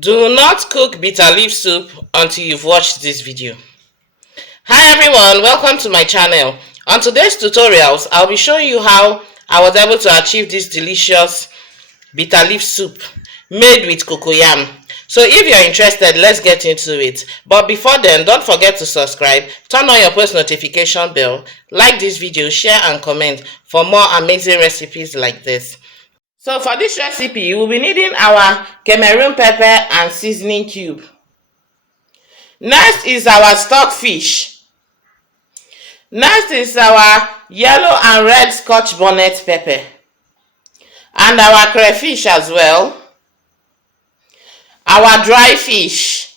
Do not cook bitter leaf soup until you've watched this video. Hi everyone, welcome to my channel. On today's tutorials, I'll be showing you how I was able to achieve this delicious bitter leaf soup made with cocoyam. So if you're interested, let's get into it. But before then, don't forget to subscribe, turn on your post notification bell, like this video, share and comment for more amazing recipes like this. So for this recipe, you will be needing our Cameroon pepper and seasoning cube. Next is our stock fish. Next is our yellow and red scotch bonnet pepper. And our crayfish as well. Our dry fish.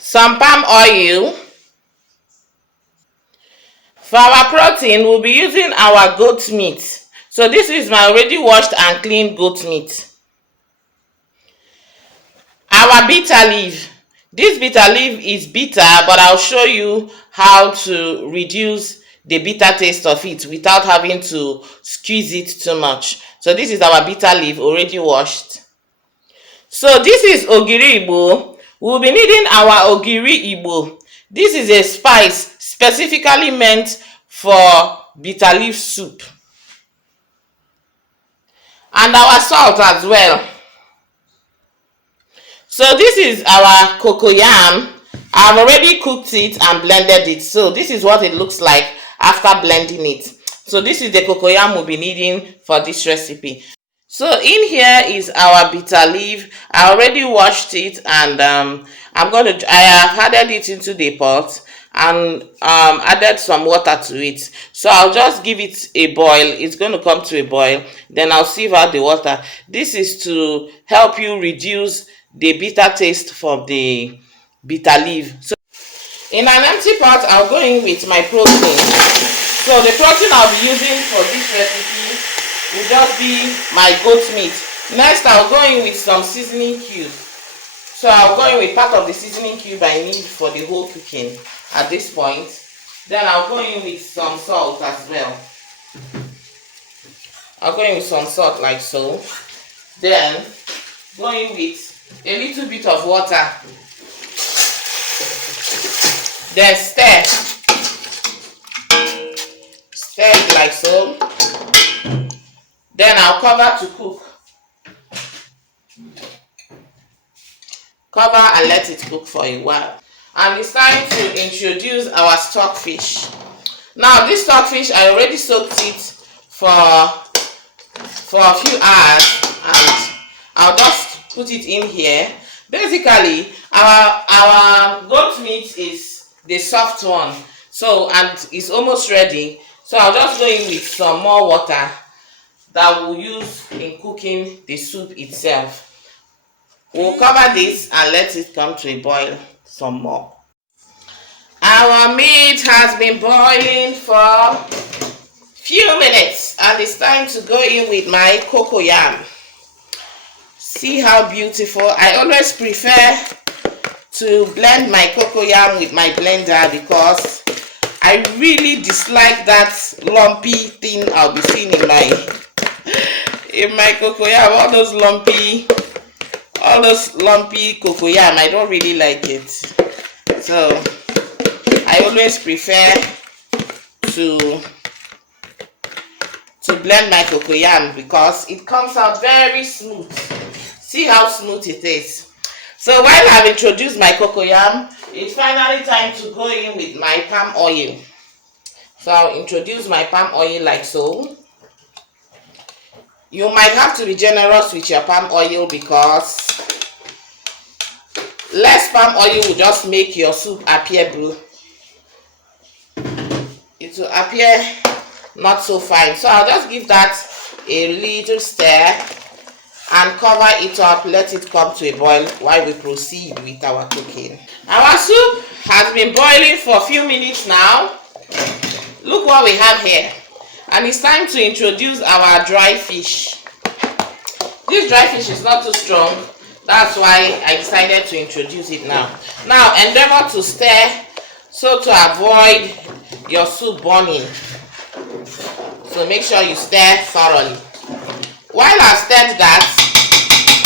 Some palm oil. For our protein, we'll be using our goat meat. So this is my already washed and cleaned goat meat. Our bitter leaf. This bitter leaf is bitter, but I'll show you how to reduce the bitter taste of it without having to squeeze it too much. So this is our bitter leaf already washed. So this is ogiri igbo. We'll be needing our ogiri igbo. This is a spice specifically meant for bitter leaf soup. And our salt as well. So this is our cocoyam. I've already cooked it and blended it. So this is what it looks like after blending it. So this is the cocoyam we'll be needing for this recipe. So in here is our bitter leaf. I already washed it and I have added it into the pot and added some water to it. So I'll just give it a boil. It's going to come to a boil. Then I'll sieve out the water. This is to help you reduce the bitter taste from the bitter leaf. So in an empty pot, I'll go in with my protein. So the protein I'll be using for this recipe will just be my goat meat. Next, I'll go in with some seasoning cube. So I'll go in with part of the seasoning cube I need for the whole cooking at this point. Then I'll go in with some salt as well. I'll go in with some salt like so. Then go in with a little bit of water. Then stir. Stir it like so. Then I'll cover to cook. Cover and let it cook for a while. And it's time to introduce our stockfish. Now this stockfish, I already soaked it for a few hours and I'll just put it in here. Basically, our goat meat is the soft one. So, and it's almost ready. So I'll just go in with some more water that we'll use in cooking the soup itself. We'll cover this and let it come to a boil some more. Our meat has been boiling for a few minutes and it's time to go in with my cocoyam. See how beautiful. I always prefer to blend my cocoyam with my blender because I really dislike that lumpy thing I'll be seeing in my cocoyam. All those lumpy cocoyam, I don't really like it. So I always prefer to blend my cocoyam because it comes out very smooth. See how smooth it is. So while I've introduced my cocoyam, it's finally time to go in with my palm oil. So I'll introduce my palm oil like so. You might have to be generous with your palm oil because less palm oil will just make your soup appear blue. It will appear not so fine. So I'll just give that a little stir and cover it up, let it come to a boil while we proceed with our cooking. Our soup has been boiling for a few minutes now. Look what we have here. And it's time to introduce our dry fish. This dry fish is not too strong. That's why I decided to introduce it now. Now endeavor to stir so to avoid your soup burning. So make sure you stir thoroughly. While I stir that,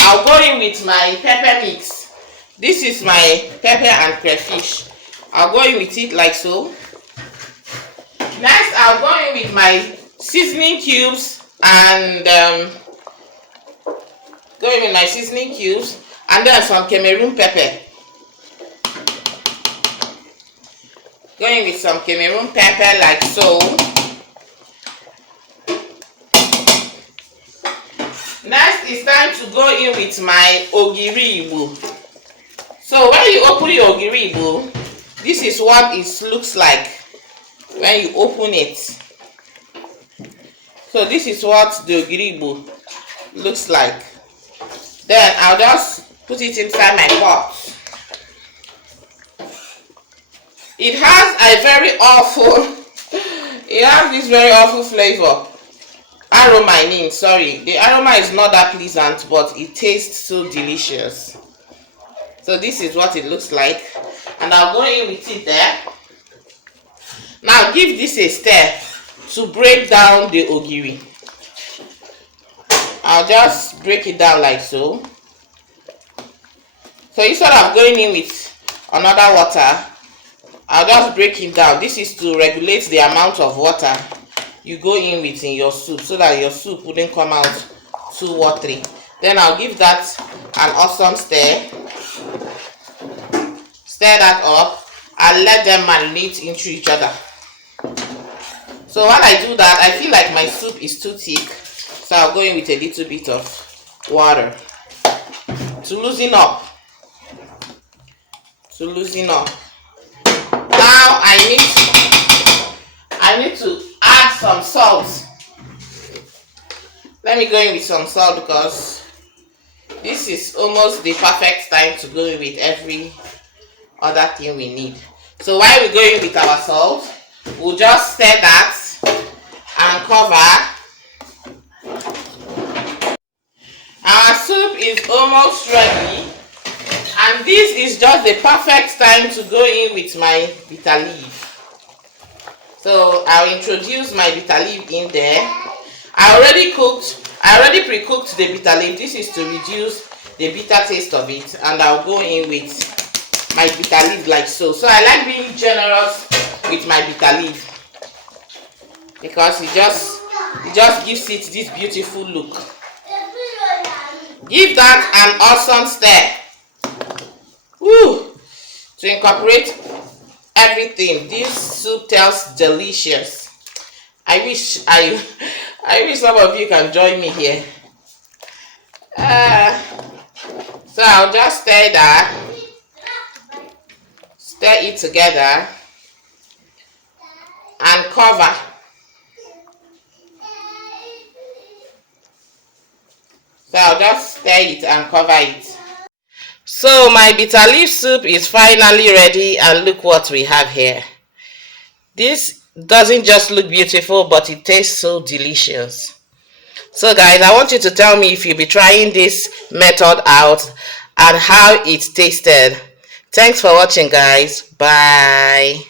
I'll go in with my pepper mix. This is my pepper and crayfish. I'll go in with it like so. Next, I'll go in with my seasoning cubes and then some Cameroon pepper. Going with some Cameroon pepper like so. Next, it's time to go in with my ogiri igbo. So when you open your ogiri igbo, this is what it looks like when you open it. So this is what the ogiri igbo looks like. Then I'll just put it inside my pot. It has this very awful flavor. Aroma, I mean, sorry. The aroma is not that pleasant, but it tastes so delicious. So this is what it looks like. And I'll go in with it there. Now give this a stir to break down the ogiri. I'll just break it down like so. So instead of going in with another water, I'll just break it down. This is to regulate the amount of water you go in with in your soup, so that your soup wouldn't come out too watery. Then I'll give that an awesome stir. Stir that up and let them marinate into each other. So while I do that, I feel like my soup is too thick, so I'll go in with a little bit of water to loosen up. Now I need to add some salt. Let me go in with some salt because this is almost the perfect time to go in with every other thing we need. So while we're going with our salt, we'll just stir that and cover. Our soup is almost ready, and this is just the perfect time to go in with my bitter leaf. So I'll introduce my bitter leaf in there. I already pre-cooked the bitter leaf. This is to reduce the bitter taste of it, and I'll go in with my bitter leaf like so. So I like being generous with my bitter leaf because it just gives it this beautiful look. Give that an awesome stir. Woo! To incorporate everything. This soup tastes delicious. I wish some of you can join me here. So I'll just stir it together and cover. So I'll just stir it and cover it. So my bitter leaf soup is finally ready, and look what we have here. This doesn't just look beautiful, but it tastes so delicious. So guys, I want you to tell me if you'll be trying this method out and how it tasted. Thanks for watching, guys. Bye.